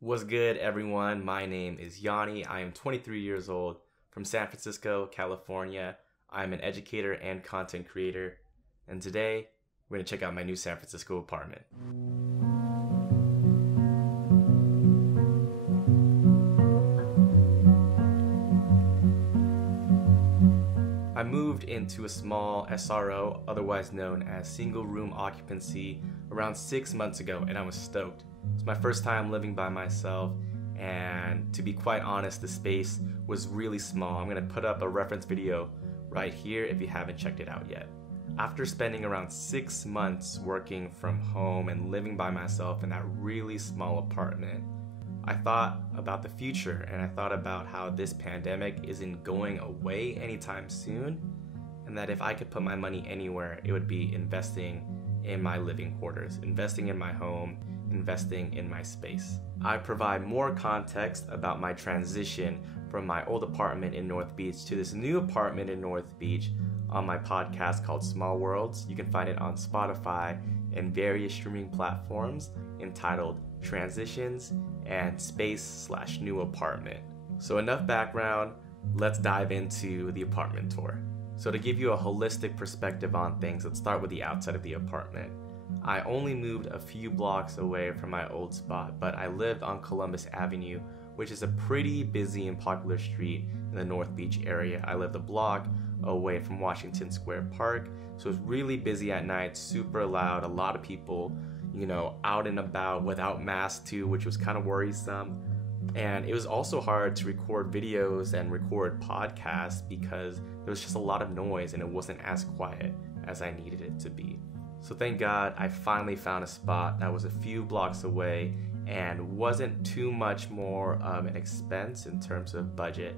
What's good, everyone? My name is Yanni. I am 23 years old from San Francisco, California. I'm an educator and content creator, and today we're going to check out my new San Francisco apartment. I moved into a small SRO, otherwise known as single room occupancy, around 6 months ago, and I was stoked. It's my first time living by myself, and to be quite honest, the space was really small. I'm gonna put up a reference video right here if you haven't checked it out yet. After spending around 6 months working from home and living by myself in that really small apartment, I thought about the future, and I thought about how this pandemic isn't going away anytime soon, and that if I could put my money anywhere, it would be investing in my living quarters, investing in my home, investing in my space. I provide more context about my transition from my old apartment in North Beach to this new apartment in North Beach on my podcast called Small Worlds. You can find it on Spotify and various streaming platforms entitled Transitions and Space/New Apartment. So enough background, let's dive into the apartment tour. So to give you a holistic perspective on things, let's start with the outside of the apartment. I only moved a few blocks away from my old spot, but I lived on Columbus Avenue, which is a pretty busy and popular street in the North Beach area. I lived a block away from Washington Square Park, so it's really busy at night, super loud, a lot of people, out and about without masks too, which was kind of worrisome. And it was also hard to record videos and record podcasts because there was just a lot of noise and it wasn't as quiet as I needed it to be. So thank God I finally found a spot that was a few blocks away and wasn't too much more of an expense in terms of budget.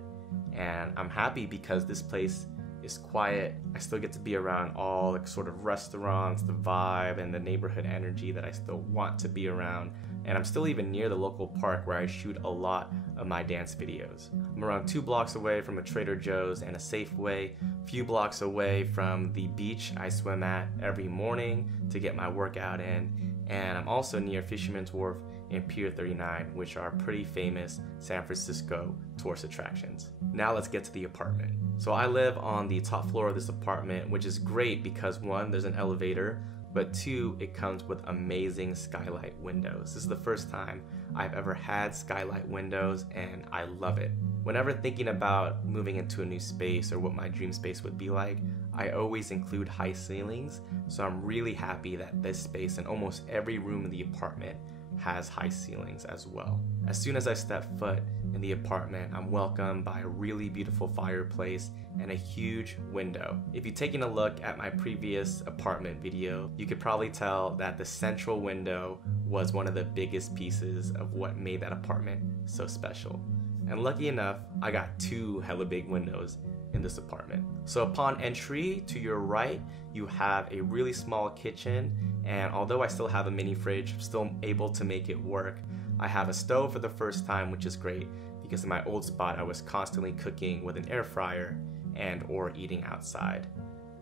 And I'm happy because this place is quiet. I still get to be around all the sort of restaurants, the vibe, and the neighborhood energy that I still want to be around. And I'm still even near the local park where I shoot a lot of my dance videos. I'm around 2 blocks away from a Trader Joe's and a Safeway, a few blocks away from the beach I swim at every morning to get my workout in, and I'm also near Fisherman's Wharf and Pier 39, which are pretty famous San Francisco tourist attractions. Now let's get to the apartment. So I live on the top floor of this apartment, which is great because 1, there's an elevator, but 2, it comes with amazing skylight windows. This is the first time I've ever had skylight windows, and I love it. Whenever thinking about moving into a new space or what my dream space would be like, I always include high ceilings, so I'm really happy that this space and almost every room in the apartment has high ceilings as well. As soon as I step foot in the apartment, I'm welcomed by a really beautiful fireplace and a huge window. If you've taken a look at my previous apartment video, you could probably tell that the central window was one of the biggest pieces of what made that apartment so special. And lucky enough, I got 2 hella big windows in this apartment. So upon entry, to your right, you have a really small kitchen, and although I still have a mini fridge, I'm still able to make it work. I have a stove for the first time, which is great because in my old spot I was constantly cooking with an air fryer and or eating outside.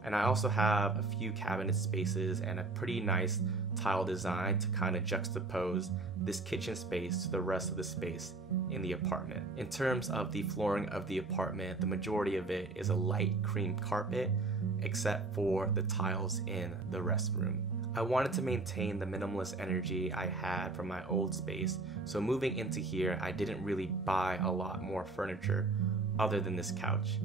And I also have a few cabinet spaces and a pretty nice tile design to kind of juxtapose this kitchen space to the rest of the space in the apartment. In terms of the flooring of the apartment, the majority of it is a light cream carpet, except for the tiles in the restroom. I wanted to maintain the minimalist energy I had from my old space, so moving into here, I didn't really buy a lot more furniture other than this couch.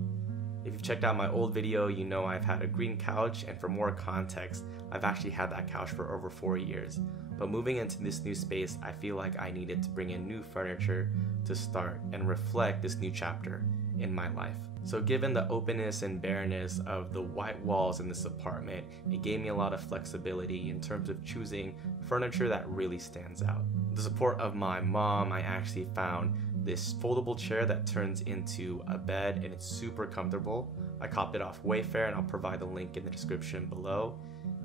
If you've checked out my old video, you know I've had a green couch, and for more context, I've actually had that couch for over 4 years. But moving into this new space, I feel like I needed to bring in new furniture to start and reflect this new chapter in my life. So given the openness and bareness of the white walls in this apartment, it gave me a lot of flexibility in terms of choosing furniture that really stands out. With the support of my mom, I actually found this foldable chair that turns into a bed, and it's super comfortable. I copped it off Wayfair, and I'll provide the link in the description below.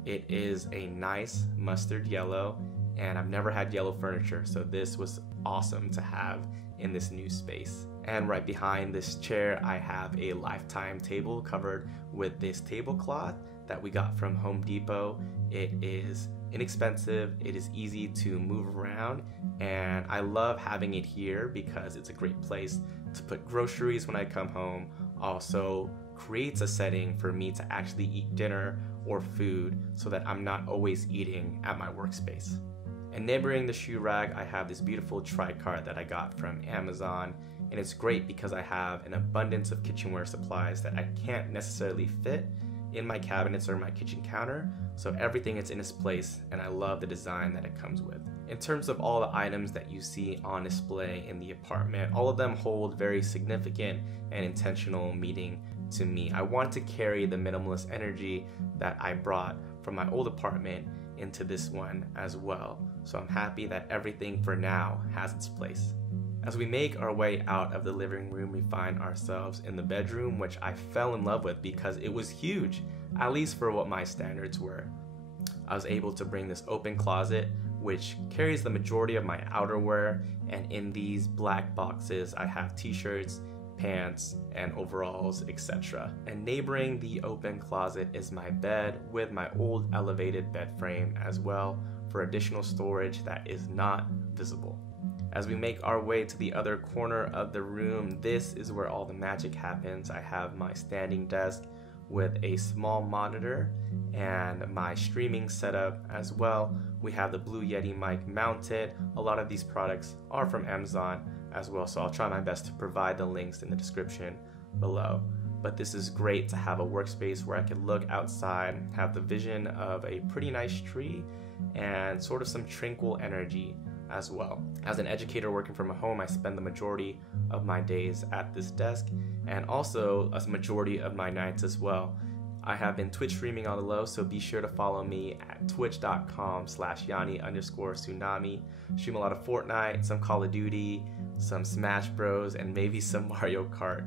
It is a nice mustard yellow, and I've never had yellow furniture, so this was awesome to have in this new space. And right behind this chair, I have a lifetime table covered with this tablecloth that we got from Home Depot. It is inexpensive, it is easy to move around, and I love having it here because it's a great place to put groceries when I come home. Also creates a setting for me to actually eat dinner or food so that I'm not always eating at my workspace. And neighboring the shoe rack, I have this beautiful tri-cart that I got from Amazon, and it's great because I have an abundance of kitchenware supplies that I can't necessarily fit in my cabinets or my kitchen counter, so everything is in its place, and I love the design that it comes with. In terms of all the items that you see on display in the apartment, all of them hold very significant and intentional meaning to me. I want to carry the minimalist energy that I brought from my old apartment into this one as well, so I'm happy that everything for now has its place. As we make our way out of the living room, we find ourselves in the bedroom, which I fell in love with because it was huge, at least for what my standards were. I was able to bring this open closet, which carries the majority of my outerwear, and in these black boxes I have t-shirts, pants, and overalls, etc. And neighboring the open closet is my bed with my old elevated bed frame as well for additional storage that is not visible. As we make our way to the other corner of the room, this is where all the magic happens. I have my standing desk with a small monitor and my streaming setup as well. We have the Blue Yeti mic mounted. A lot of these products are from Amazon as well, so I'll try my best to provide the links in the description below. But this is great to have a workspace where I can look outside, have the vision of a pretty nice tree, and sort of some tranquil energy as well. As an educator working from home, I spend the majority of my days at this desk, and also a majority of my nights as well. I have been Twitch streaming on the low, so be sure to follow me at twitch.com/Yanni_tsunami. Stream a lot of Fortnite, some Call of Duty, some Smash Bros, and maybe some Mario Kart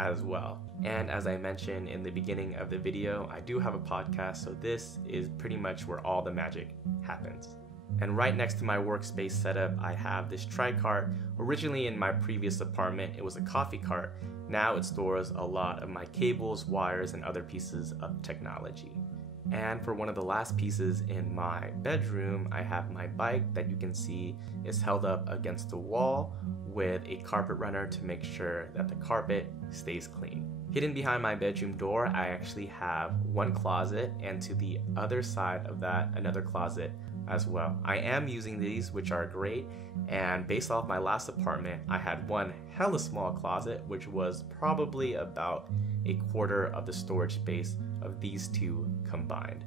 as well. And as I mentioned in the beginning of the video, I do have a podcast, so this is pretty much where all the magic happens. And right next to my workspace setup, I have this tri-cart. Originally in my previous apartment, it was a coffee cart. Now it stores a lot of my cables, wires, and other pieces of technology. And for one of the last pieces in my bedroom, I have my bike that you can see is held up against the wall with a carpet runner to make sure that the carpet stays clean. Hidden behind my bedroom door, I actually have one closet, and to the other side of that, another closet as well. I am using these, which are great, and based off my last apartment, I had one hella small closet, which was probably about a quarter of the storage space of these two combined.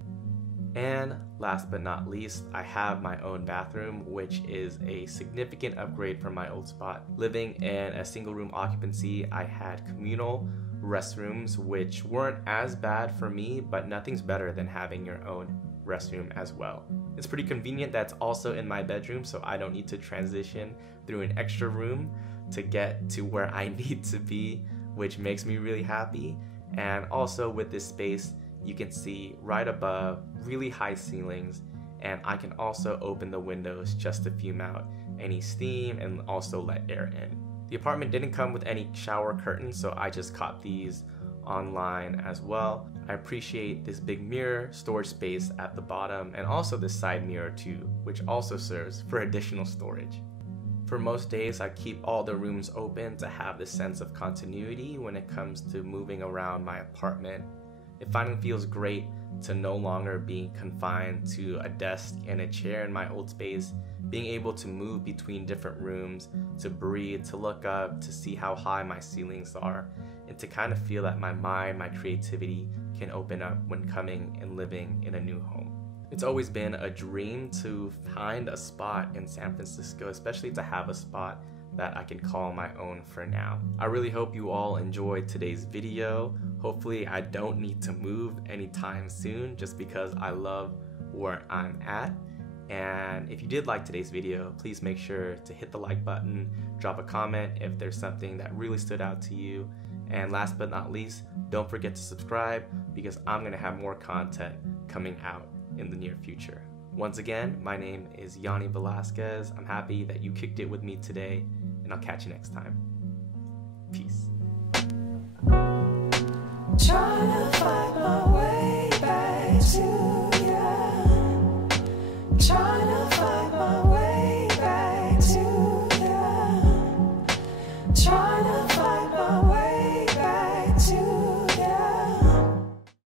And last but not least, I have my own bathroom, which is a significant upgrade from my old spot. Living in a single room occupancy, I had communal restrooms, which weren't as bad for me, but nothing's better than having your own restroom as well. It's pretty convenient that's also in my bedroom, so I don't need to transition through an extra room to get to where I need to be, which makes me really happy. And also with this space, you can see right above really high ceilings, and I can also open the windows just to fume out any steam and also let air in. The apartment didn't come with any shower curtains, so I just caught these online as well. I appreciate this big mirror storage space at the bottom, and also this side mirror too, which also serves for additional storage. For most days, I keep all the rooms open to have this sense of continuity when it comes to moving around my apartment. It finally feels great to no longer be confined to a desk and a chair in my old space, being able to move between different rooms, to breathe, to look up, to see how high my ceilings are, and to kind of feel that my mind, my creativity can open up when coming and living in a new home. It's always been a dream to find a spot in San Francisco, especially to have a spot that I can call my own for now. I really hope you all enjoyed today's video. Hopefully I don't need to move anytime soon, just because I love where I'm at. And if you did like today's video, please make sure to hit the like button, drop a comment if there's something that really stood out to you. And last but not least, don't forget to subscribe, because I'm gonna have more content coming out in the near future. Once again, my name is Yanni Velasquez. I'm happy that you kicked it with me today, and I'll catch you next time. Peace. Trying to find my way back to you. try.